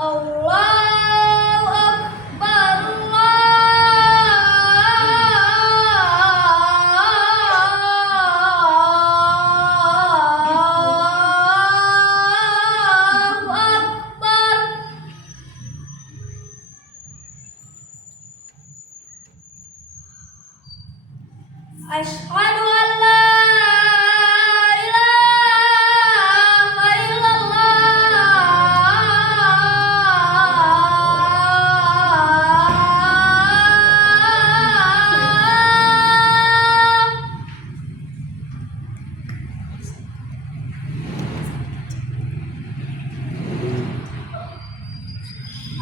Allahu Akbar, Allahu Akbar. Asyhadu an la ilaha illallah.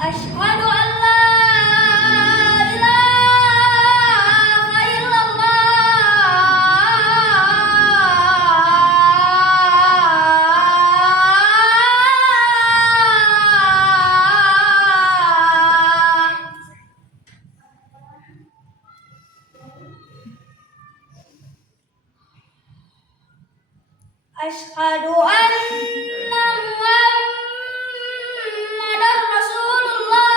Asyhadu an la ilaha illallah. Asyhadu anna Muhammadar Rasulullah.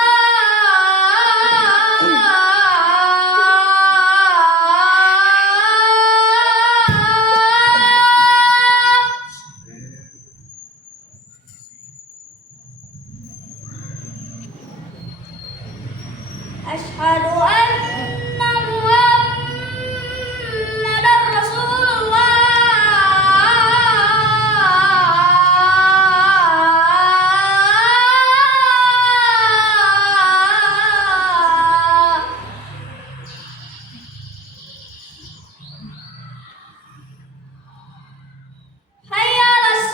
Asyhadu anna Muhammadar Rasulullah. Hayya 'alas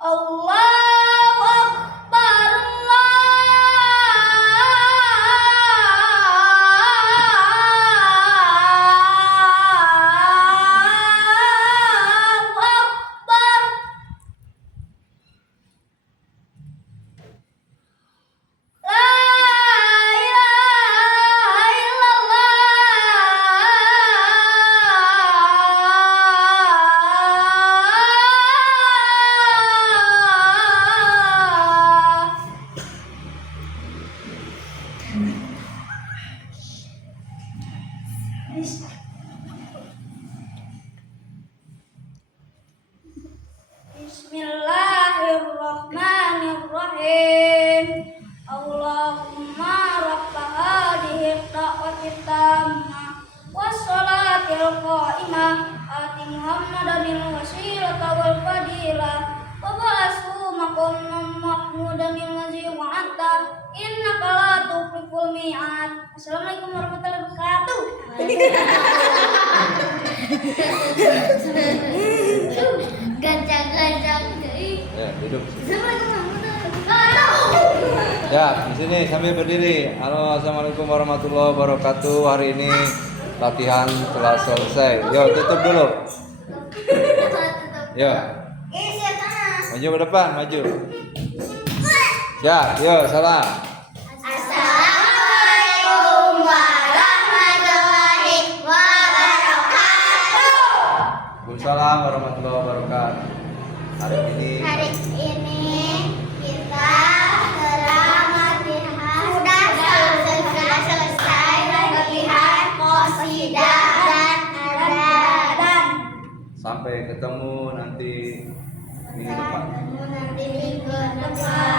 Allahu Akbar, Allahu Akbar. La ilaha illallah. Bismillahirrahmanirrahim. Allahumma rabba hadhihi ad-da'wati tammah was-salatil qa'imah ati Muhammadanil wasilata wal fadilah wa ba'athu maqaman mahmudanil ladzi wa'ata innaka la tukhliful mi'ad. Assalamualaikum warahmatullahi wabarakatuh. Gancang-gancang deui. Ya, duduk. Assalamualaikum warahmatullahi wabarakatuh. Ya, di sini sambil berdiri. Halo, assalamualaikum warahmatullahi wabarakatuh. Hari ini latihan telah selesai. Yo, tutup dulu. Yo, maju ke depan, maju. Ya, yo, salam. Assalamualaikum warahmatullahi Waalaikumsalam warahmatullahi wabarakatuh. Hari ini kita sudah selesai latihan qasidah dan adan. sampai ketemu nanti minggu depan. Nanti minggu depan.